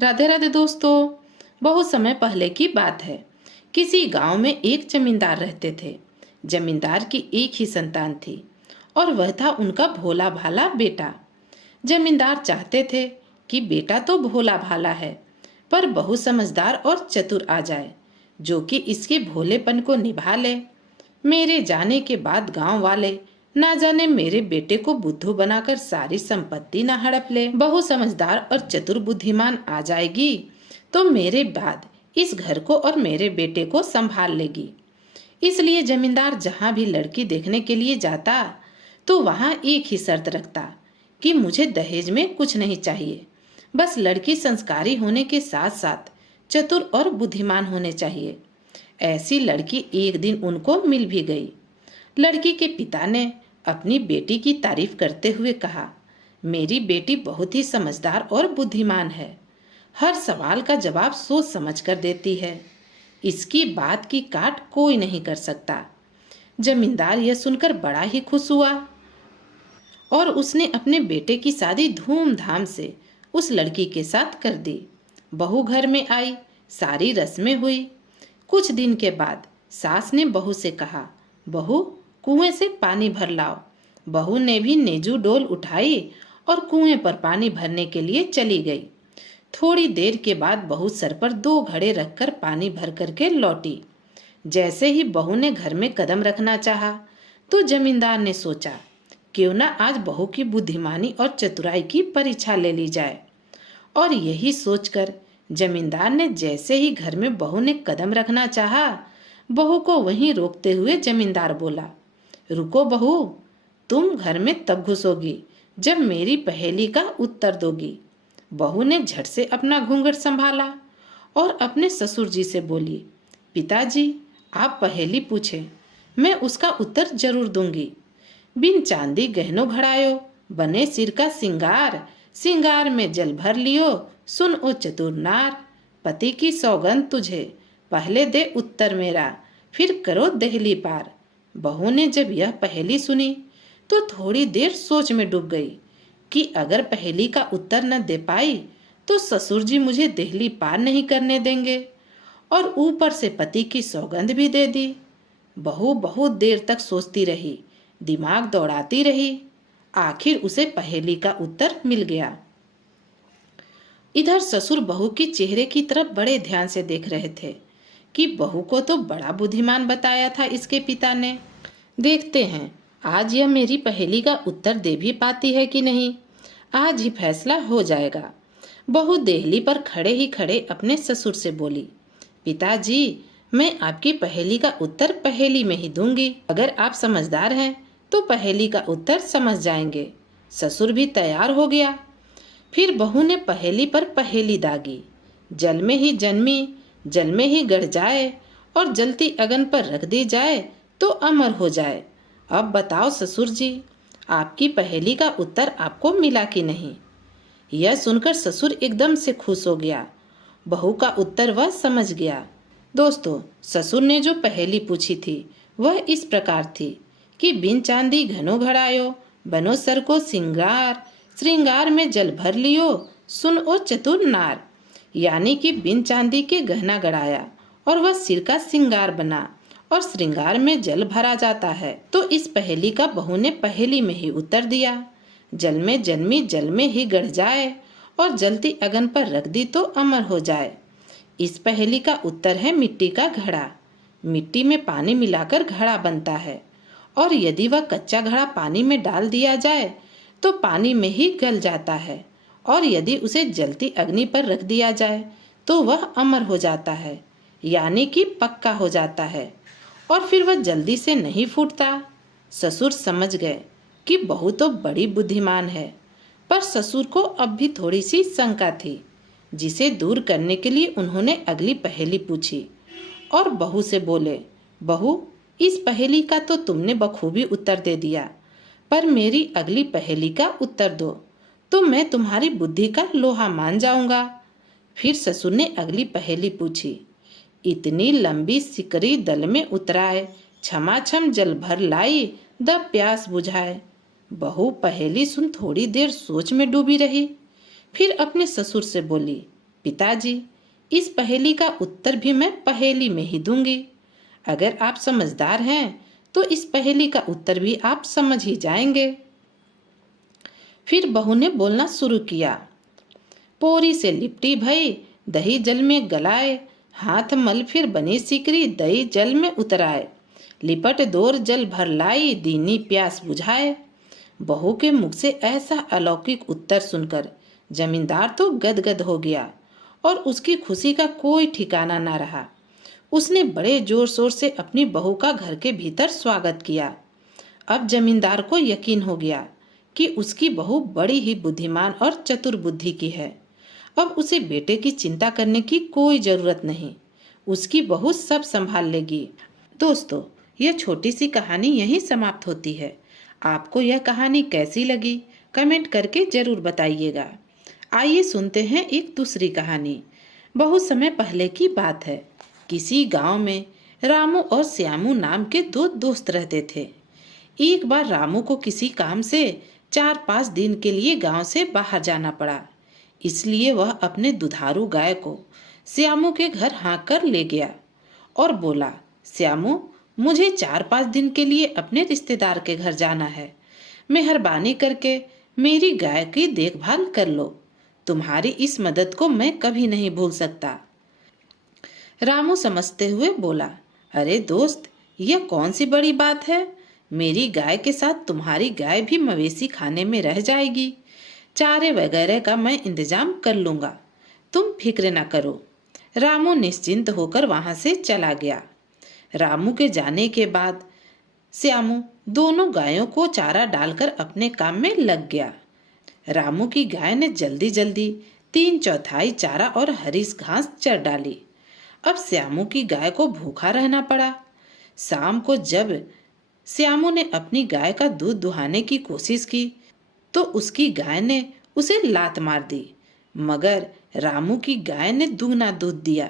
राधे राधे दोस्तों। बहुत समय पहले की बात है। किसी गांव में एक जमींदार रहते थे। जमींदार की एक ही संतान थी और वह था उनका भोला भाला बेटा। जमींदार चाहते थे कि बेटा तो भोला भाला है पर बहू समझदार और चतुर आ जाए जो कि इसके भोलेपन को निभा ले। मेरे जाने के बाद गांव वाले ना जाने मेरे बेटे को बुद्धू बनाकर सारी संपत्ति ना हड़प ले। बहू समझदार और चतुर बुद्धिमान आ जाएगी तो मेरे बाद इस घर को और मेरे बेटे को संभाल लेगी। इसलिए जमींदार जहां भी लड़की देखने के लिए जाता तो वहां एक ही शर्त रखता कि मुझे दहेज में कुछ नहीं चाहिए, बस लड़की संस्कारी होने के साथ साथ चतुर और बुद्धिमान होने चाहिए। ऐसी लड़की एक दिन उनको मिल भी गई। लड़की के पिता ने अपनी बेटी की तारीफ करते हुए कहा, मेरी बेटी बहुत ही समझदार और बुद्धिमान है। हर सवाल का जवाब सोच समझ कर देती है। इसकी बात की काट कोई नहीं कर सकता। जमींदार यह सुनकर बड़ा ही खुश हुआ और उसने अपने बेटे की शादी धूमधाम से उस लड़की के साथ कर दी। बहू घर में आई, सारी रस्में हुई। कुछ दिन के बाद सास ने बहू से कहा, बहू कुएं से पानी भर लाओ। बहू ने भी नेजू डोल उठाई और कुएं पर पानी भरने के लिए चली गई। थोड़ी देर के बाद बहू सर पर 2 घड़े रखकर पानी भर करके लौटी। जैसे ही बहू ने घर में कदम रखना चाहा तो जमींदार ने सोचा, क्यों ना आज बहू की बुद्धिमानी और चतुराई की परीक्षा ले ली जाए। और यही सोचकर जमींदार ने जैसे ही घर में बहू ने कदम रखना चाहा, बहू को वहीं रोकते हुए जमींदार बोला, रुको बहू, तुम घर में तब घुसोगी जब मेरी पहेली का उत्तर दोगी। बहू ने झट से अपना घूंघट संभाला और अपने ससुर जी से बोली, पिताजी आप पहेली पूछे, मैं उसका उत्तर जरूर दूंगी। बिन चांदी गहनों घड़ायो, बने सिर का सिंगार, सिंगार में जल भर लियो, सुन ओ चतुर नार। पति की सौगंध तुझे, पहले दे उत्तर मेरा, फिर करो दहली पार। बहू ने जब यह पहेली सुनी तो थोड़ी देर सोच में डूब गई कि अगर पहेली का उत्तर न दे पाई तो ससुर जी मुझे दहली पार नहीं करने देंगे और ऊपर से पति की सौगंध भी दे दी। बहू बहुत देर तक सोचती रही, दिमाग दौड़ाती रही। आखिर उसे पहेली का उत्तर मिल गया। इधर ससुर बहू की चेहरे की तरफ बड़े ध्यान से देख रहे थे कि बहू को तो बड़ा बुद्धिमान बताया था इसके पिता ने। देखते हैं आज यह मेरी पहेली का उत्तर दे भी पाती है कि नहीं। आज ही फैसला हो जाएगा। बहू देहली पर खड़े ही खड़े अपने ससुर से बोली, पिताजी मैं आपकी पहेली का उत्तर पहेली में ही दूंगी। अगर आप समझदार हैं तो पहेली का उत्तर समझ जाएंगे। ससुर भी तैयार हो गया। फिर बहू ने पहेली पर पहेली दागी, जल में ही जन्मी, जल में ही गड़ जाए और जलती अगन पर रख दी जाए तो अमर हो जाए। अब बताओ ससुर जी, आपकी पहेली का उत्तर आपको मिला कि नहीं। यह सुनकर ससुर एकदम से खुश हो गया। बहू का उत्तर वह समझ गया। दोस्तों, ससुर ने जो पहेली पूछी थी वह इस प्रकार थी कि बिन चांदी घनों घड़ायो, बनो सर को सिंगार, श्रृंगार में जल भर लियो, सुन ओ चतुर नार। यानी कि बिन चांदी के गहना गड़ाया और वह सिर का सिंगार बना और श्रृंगार में जल भरा जाता है। तो इस पहेली का बहू ने पहेली में ही उत्तर दिया, जल में जन्मी, जल में ही गड़ जाए और जलती अगन पर रख दी तो अमर हो जाए। इस पहेली का उत्तर है मिट्टी का घड़ा। मिट्टी में पानी मिलाकर घड़ा बनता है और यदि वह कच्चा घड़ा पानी में डाल दिया जाए तो पानी में ही गल जाता है और यदि उसे जलती अग्नि पर रख दिया जाए तो वह अमर हो जाता है, यानी कि पक्का हो जाता है और फिर वह जल्दी से नहीं फूटता। ससुर समझ गए कि बहू तो बड़ी बुद्धिमान है, पर ससुर को अब भी थोड़ी सी शंका थी, जिसे दूर करने के लिए उन्होंने अगली पहेली पूछी और बहू से बोले, बहू इस पहेली का तो तुमने बखूबी उत्तर दे दिया, पर मेरी अगली पहेली का उत्तर दो तो मैं तुम्हारी बुद्धि का लोहा मान जाऊंगा। फिर ससुर ने अगली पहेली पूछी, इतनी लंबी सिकरी दल में उतराए, छमाछम जल भर लाई, द प्यास बुझाए। बहू पहेली सुन थोड़ी देर सोच में डूबी रही, फिर अपने ससुर से बोली, पिताजी, इस पहेली का उत्तर भी मैं पहेली में ही दूंगी। अगर आप समझदार हैं तो इस पहेली का उत्तर भी आप समझ ही जाएंगे। फिर बहू ने बोलना शुरू किया। पोरी से लिपटी भई, दही जल में गलाए, हाथ मल फिर बनी सिकरी, दही जल में उतराए, लिपट दोर जल भर लाई, दीनी प्यास बुझाए। बहू के मुख से ऐसा अलौकिक उत्तर सुनकर जमींदार तो गदगद हो गया और उसकी खुशी का कोई ठिकाना ना रहा। उसने बड़े जोर शोर से अपनी बहू का घर के भीतर स्वागत किया। अब जमींदार को यकीन हो गया कि उसकी बहू बड़ी ही बुद्धिमान और चतुर बुद्धि की है। अब उसे बेटे की चिंता करने की कोई जरूरत नहीं, उसकी बहू सब संभाल लेगी। दोस्तों, यह छोटी सी कहानी यहीं समाप्त होती है। आपको यह कहानी कैसी लगी कमेंट करके जरूर बताइएगा। आइए सुनते हैं एक दूसरी कहानी। बहुत समय पहले की बात है। किसी गांव में रामू और श्यामू नाम के दो दोस्त रहते थे। एक बार रामू को किसी काम से 4-5 दिन के लिए गांव से बाहर जाना पड़ा। इसलिए वह अपने दुधारू गाय को श्यामू के घर हाँक कर ले गया और बोला, श्यामू, मुझे 4-5 दिन के लिए अपने रिश्तेदार के घर जाना है। मेहरबानी करके मेरी गाय की देखभाल कर लो। तुम्हारी इस मदद को मैं कभी नहीं भूल सकता। रामू समझते हुए बोला, अरे दोस्त, यह कौन सी बड़ी बात है। मेरी गाय के साथ तुम्हारी गाय भी मवेशी खाने में रह जाएगी। चारे वगैरह का मैं इंतजाम कर लूंगा, तुम फिक्र न करो। रामू निश्चिंत होकर वहां से चला गया। रामू के जाने के बाद श्यामू दोनों गायों को चारा डालकर अपने काम में लग गया। रामू की गाय ने जल्दी जल्दी 3/4 चारा और हरी घास चर डाली। अब श्यामू की गाय को भूखा रहना पड़ा। शाम को जब श्यामू ने अपनी गाय का दूध दुहाने की कोशिश की तो उसकी गाय ने उसे लात मार दी, मगर रामू की गाय ने दुगना दूध दिया,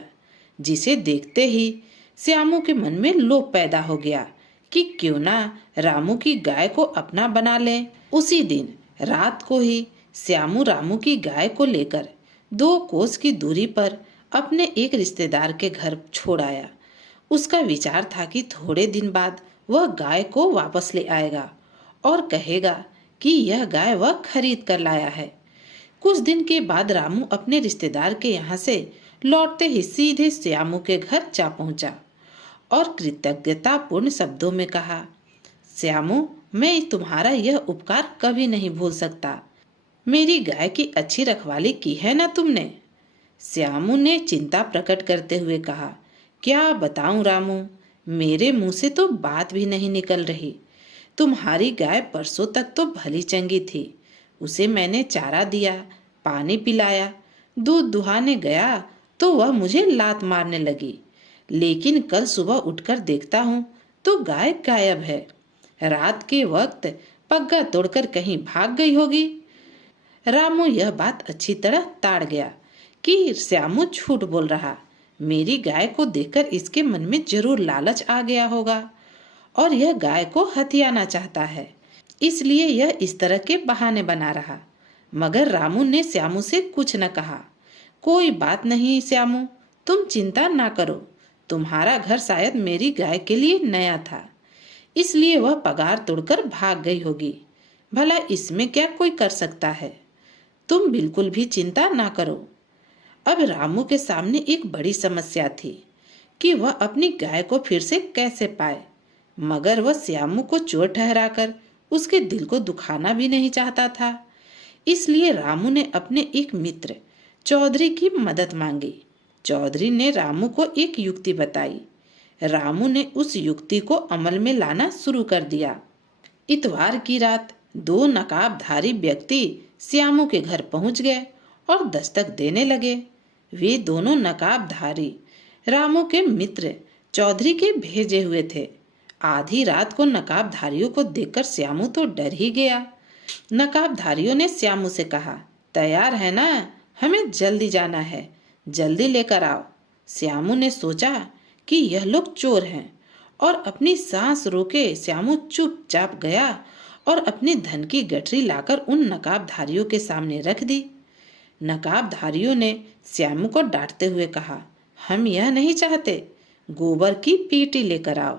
जिसे देखते ही श्यामू के मन में लोभ पैदा हो गया कि क्यों ना रामू की गाय को अपना बना लें। उसी दिन रात को ही श्यामू रामू की गाय को लेकर 2 कोस की दूरी पर अपने एक रिश्तेदार के घर छोड़ आया। उसका विचार था कि थोड़े दिन बाद वह गाय को वापस ले आएगा और कहेगा कि यह गाय वह खरीद कर लाया है। कुछ दिन के बाद रामू अपने रिश्तेदार के यहाँ से लौटते ही सीधे श्यामू के घर जा पहुंचा और कृतज्ञतापूर्ण शब्दों में कहा, श्यामू, मैं तुम्हारा यह उपकार कभी नहीं भूल सकता। मेरी गाय की अच्छी रखवाली की है ना तुमने। श्यामू ने चिंता प्रकट करते हुए कहा, क्या बताऊं रामू, मेरे मुंह से तो बात भी नहीं निकल रही। तुम्हारी गाय परसों तक तो भली चंगी थी। उसे मैंने चारा दिया, पानी पिलाया, दूध दुहाने गया तो वह मुझे लात मारने लगी। लेकिन कल सुबह उठकर देखता हूँ तो गाय गायब है। रात के वक्त पग्गा तोड़कर कहीं भाग गई होगी। रामू यह बात अच्छी तरह ताड़ गया कि श्यामू झूठ बोल रहा। मेरी गाय को देखकर इसके मन में जरूर लालच आ गया होगा और यह गाय को हथियाना चाहता है, इसलिए यह इस तरह के बहाने बना रहा। मगर रामू ने श्यामू से कुछ न कहा। कोई बात नहीं श्यामू, तुम चिंता ना करो। तुम्हारा घर शायद मेरी गाय के लिए नया था, इसलिए वह पगार तोड़कर भाग गई होगी। भला इसमें क्या कोई कर सकता है। तुम बिल्कुल भी चिंता ना करो। अब रामू के सामने एक बड़ी समस्या थी कि वह अपनी गाय को फिर से कैसे पाए, मगर वह श्यामू को चोर ठहराकर उसके दिल को दुखाना भी नहीं चाहता था। इसलिए रामू ने अपने एक मित्र चौधरी की मदद मांगी। चौधरी ने रामू को एक युक्ति बताई। रामू ने उस युक्ति को अमल में लाना शुरू कर दिया। इतवार की रात 2 नकाबधारी व्यक्ति श्यामू के घर पहुंच गए और दस्तक देने लगे। वे दोनों नकाबधारी रामू के मित्र चौधरी के भेजे हुए थे। आधी रात को नकाबधारियों को देखकर श्यामू तो डर ही गया। नकाबधारियों ने श्यामू से कहा, तैयार है ना, हमें जल्दी जाना है, जल्दी लेकर आओ। श्यामू ने सोचा कि यह लोग चोर हैं और अपनी सांस रोके श्यामू चुपचाप गया और अपनी धन की गठरी लाकर उन नकाबधारियों के सामने रख दी। नकाबधारियों ने श्यामू को डांटते हुए कहा, हम यह नहीं चाहते, गोबर की पेटी लेकर आओ।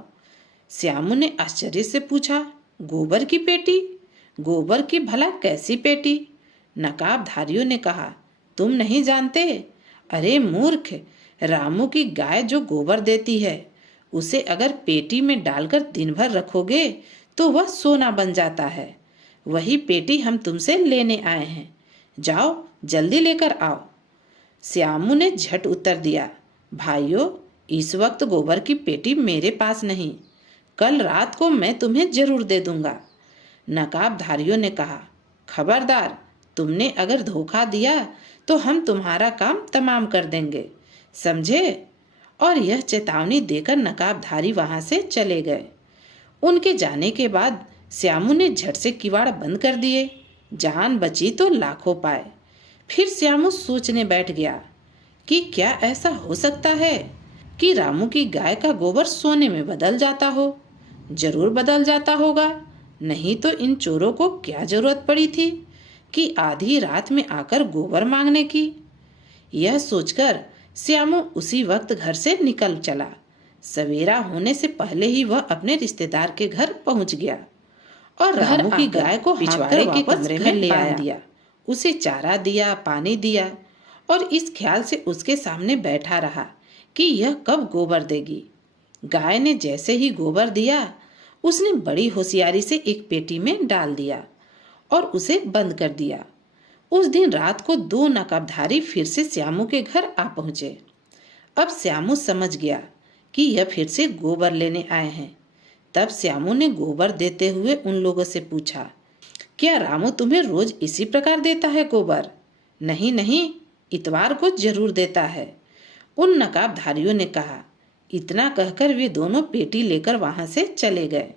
श्यामू ने आश्चर्य से पूछा, गोबर की पेटी? गोबर की भला कैसी पेटी? नकाबधारियों ने कहा, तुम नहीं जानते? अरे मूर्ख, रामू की गाय जो गोबर देती है, उसे अगर पेटी में डालकर दिन भर रखोगे तो वह सोना बन जाता है। वही पेटी हम तुमसे लेने आए हैं, जाओ जल्दी लेकर आओ। श्यामू ने झट उत्तर दिया, भाइयों, इस वक्त गोबर की पेटी मेरे पास नहीं, कल रात को मैं तुम्हें जरूर दे दूंगा। नकाबधारियों ने कहा, खबरदार, तुमने अगर धोखा दिया तो हम तुम्हारा काम तमाम कर देंगे, समझे? और यह चेतावनी देकर नकाबधारी वहां से चले गए। उनके जाने के बाद श्यामू ने झट से किवाड़ बंद कर दिए। जान बची तो लाखों पाए। फिर श्यामू सोचने बैठ गया कि क्या ऐसा हो सकता है कि रामू की गाय का गोबर सोने में बदल जाता हो? जरूर बदल जाता होगा, नहीं तो इन चोरों को क्या जरूरत पड़ी थी कि आधी रात में आकर गोबर मांगने की। यह सोचकर श्यामू उसी वक्त घर से निकल चला। सवेरा होने से पहले ही वह अपने रिश्तेदार के घर पहुंच गया और रामू की गाय को पिछवाड़े के कमरे में ले आया। उसे चारा दिया, पानी दिया और इस ख्याल से उसके सामने बैठा रहा कि यह कब गोबर देगी। गाय ने जैसे ही गोबर दिया, उसने बड़ी होशियारी से एक पेटी में डाल दिया और उसे बंद कर दिया। उस दिन रात को 2 नकाबधारी फिर से श्यामू के घर आ पहुंचे। अब श्यामू समझ गया कि यह फिर से गोबर लेने आए हैं। तब श्यामू ने गोबर देते हुए उन लोगों से पूछा, क्या रामू तुम्हें रोज इसी प्रकार देता है गोबर? नहीं नहीं, इतवार को जरूर देता है, उन नकाबधारियों ने कहा। इतना कहकर वे दोनों पेटी लेकर वहां से चले गए।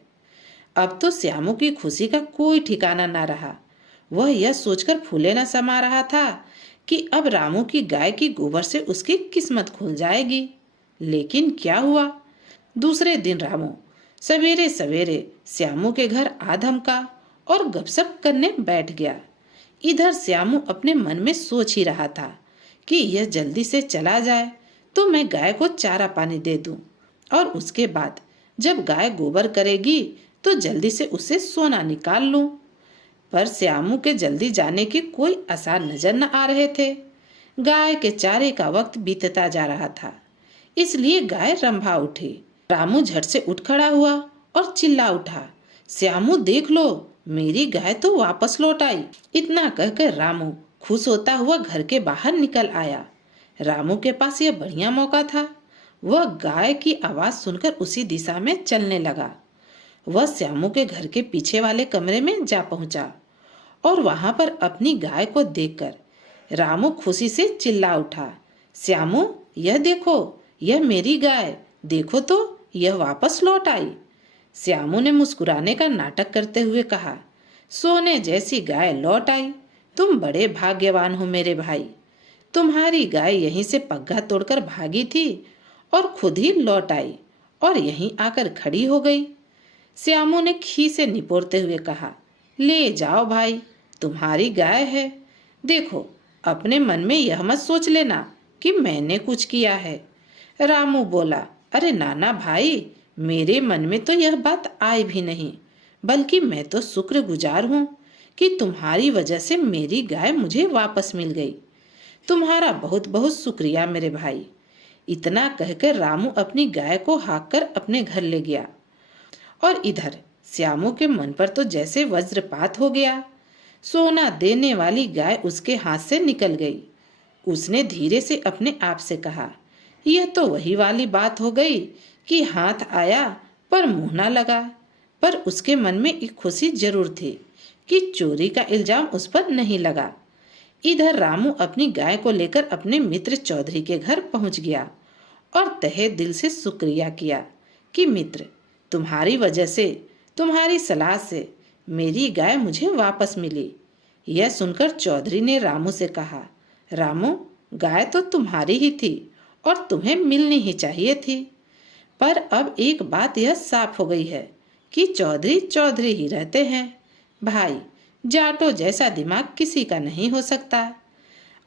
अब तो श्यामू की खुशी का कोई ठिकाना न रहा। वह यह सोचकर फूले न समा रहा था कि अब रामू की गाय की गोबर से उसकी किस्मत खुल जाएगी। लेकिन क्या हुआ? दूसरे दिन रामू सवेरे सवेरे श्यामू के घर आ धमका और गपशप करने बैठ गया। इधर श्यामू अपने मन में सोच ही रहा था कि यह जल्दी से चला जाए तो मैं गाय को चारा पानी दे दूं और उसके बाद जब गाय गोबर करेगी तो जल्दी से उसे सोना निकाल लूं। पर श्यामू के जल्दी जाने के कोई आसार नजर न आ रहे थे। गाय के चारे का वक्त बीतता जा रहा था, इसलिए गाय रंभा उठी। रामू झट से उठ खड़ा हुआ और चिल्ला उठा, श्यामू देख लो, मेरी गाय तो वापस लौट आई। इतना कहकर रामू खुश होता हुआ घर के बाहर निकल आया। रामू के पास यह बढ़िया मौका था। वह गाय की आवाज सुनकर उसी दिशा में चलने लगा। वह श्यामू के घर के पीछे वाले कमरे में जा पहुंचा और वहां पर अपनी गाय को देखकर रामू खुशी से चिल्ला उठा, श्यामू यह देखो, यह मेरी गाय, देखो तो यह वापस लौट आई। श्यामू ने मुस्कुराने का नाटक करते हुए कहा, सोने जैसी गाय लौट आई, तुम बड़े भाग्यवान हो मेरे भाई। तुम्हारी गाय यहीं से पग्गा तोड़कर भागी थी और खुद ही लौट आई और यहीं आकर खड़ी हो गई। श्यामू ने खीसे निपोरते हुए कहा, ले जाओ भाई, तुम्हारी गाय है। देखो, अपने मन में यह मत सोच लेना कि मैंने कुछ किया है। रामू बोला, अरे नाना भाई, मेरे मन में तो यह बात आई भी नहीं, बल्कि मैं तो शुक्रगुजार हूँ कि तुम्हारी वजह से मेरी गाय मुझे वापस मिल गई। तुम्हारा बहुत बहुत शुक्रिया मेरे भाई। इतना कहकर रामू अपनी गाय को हाँक कर अपने घर ले गया और इधर श्यामू के मन पर तो जैसे वज्रपात हो गया। सोना देने वाली गाय उसके हाथ से निकल गई। उसने धीरे से अपने आप से कहा, यह तो वही वाली बात हो गई कि हाथ आया पर मुंह ना लगा। पर उसके मन में एक खुशी जरूर थी कि चोरी का इल्जाम उस पर नहीं लगा। इधर रामू अपनी गाय को लेकर अपने मित्र चौधरी के घर पहुंच गया और तहे दिल से शुक्रिया किया कि मित्र, तुम्हारी वजह से, तुम्हारी सलाह से मेरी गाय मुझे वापस मिली। यह सुनकर चौधरी ने रामू से कहा, रामू, गाय तो तुम्हारी ही थी और तुम्हें मिलनी ही चाहिए थी। पर अब एक बात यह साफ हो गई है कि चौधरी चौधरी ही रहते हैं। भाई, जाटो जैसा दिमाग किसी का नहीं हो सकता।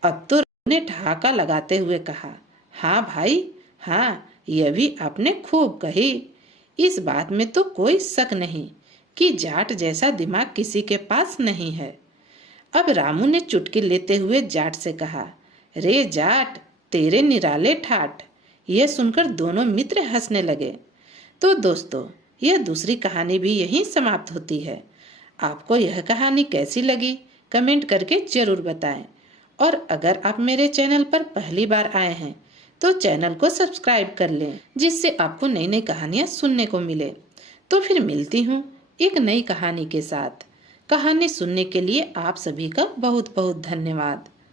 अब तो ने ठहाका लगाते हुए कहा, हाँ भाई, हाँ, यह भी आपने खूब कही। इस बात में तो कोई शक नहीं कि जाट जैसा दिमाग किसी के पास नहीं है। अब रामू ने चुटकी लेते हुए जाट से कहा, रे जाट, तेरे निराले ठाठ। यह सुनकर दोनों मित्र हंसने लगे। तो दोस्तों, यह दूसरी कहानी भी यहीं समाप्त होती है। आपको यह कहानी कैसी लगी कमेंट करके जरूर बताएं। और अगर आप मेरे चैनल पर पहली बार आए हैं तो चैनल को सब्सक्राइब कर लें, जिससे आपको नई नई कहानियाँ सुनने को मिले। तो फिर मिलती हूँ एक नई कहानी के साथ। कहानी सुनने के लिए आप सभी का बहुत बहुत धन्यवाद।